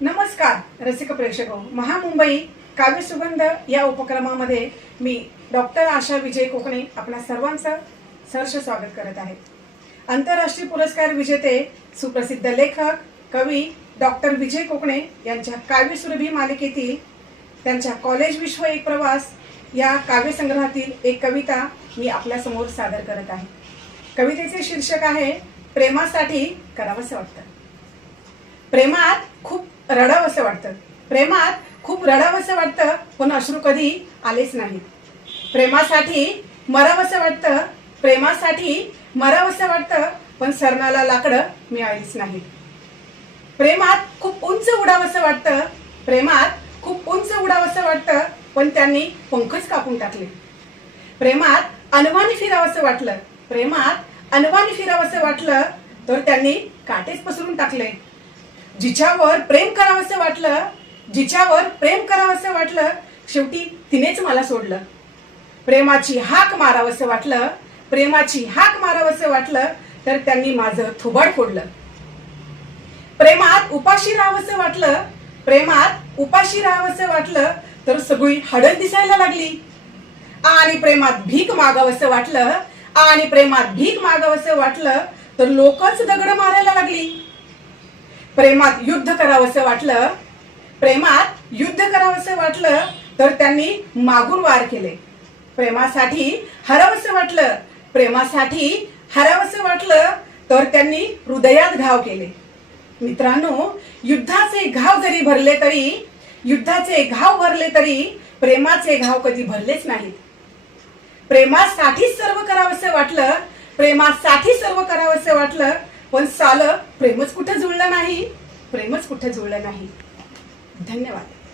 नमस्कार रसिक प्रेक्षक महामुंबई काव्य सुगंध या उपक्रमामध्ये मी डॉक्टर आशा विजय कोकणे आपल्या सर्वांचं सहर्ष स्वागत करत आहे। आंतरराष्ट्रीय पुरस्कार विजेते सुप्रसिद्ध लेखक कवी डॉक्टर विजय कोकणे यांच्या काव्य सुरभी मालिकेतील त्यांच्या कॉलेज विश्व एक प्रवास या काव्य संग्रहातील एक कविता मी आपल्या समोर सादर करत आहे। कवितेचे शीर्षक आहे प्रेमासाठी करावंसं वाटतं। प्रेमात खूप रडावंसं वाटतं, प्रेमात खूप रडावंसं वाटतं, पण अश्रू कधी आलेच नाहीत। प्रेमासाठी मरावंसं वाटतं, प्रेमासाठी मरावंसं वाटतं, पण सरणाला लाकडं मिळालीच नाहीत। प्रेमात खूप उंच उडावंसं वाटतं, प्रेमात खूप उंच उडावंसं वाटतं, पण त्यांनी पंखच कापून टाकले। प्रेमात अनवाणी फिरावंसं वाटलं, प्रेमात अनवाणी फिरावंसं वाटलं, तर त्यांनी काटेच पसरून टाकले। जिच्यावर प्रेम करावंसं वाटलं, जिच्यावर प्रेम करावंसं वाटलं, शेवटी तिनेच मला सोडलं। प्रेमाची हाक मारावंसं वाटलं, प्रेमाची हाक मारावंसं वाटलं, तर त्यांनी माझं थोबाड फोडलं। प्रेमात उपाशी राहावंसं वाटलं, प्रेमात उपाशी राहावंसं वाटलं, तर सगळी हडल दिसायला लागली। आणि प्रेमात भीक मागावंसं वाटलं, आणि प्रेमात भीक मागावंसं वाटलं, तर लोकच दगड मारायला लागली। प्रेमात युद्ध करावंसं वाटलं, प्रेमात युद्ध करावंसं वाटलं, तर त्यांनी मागून वार केले। प्रेमासाठी हरावंसं वाटलं, प्रेमासाठी हरावंसं वाटलं, तर त्यांनी हृदयात घाव केले। मित्रांनो, युद्धाचे घाव जरी भरले तरी, युद्धाचे घाव भरले तरी प्रेमाचे घाव कधी भरलेच नाहीत। प्रेमासाठीच सर्व करावंसं वाटलं, प्रेमासाठी सर्व करावंसं वाटलं, पण सालं प्रेमच कुठे जुळलं नाही, प्रेमच कुठे जुळलं नाही। धन्यवाद।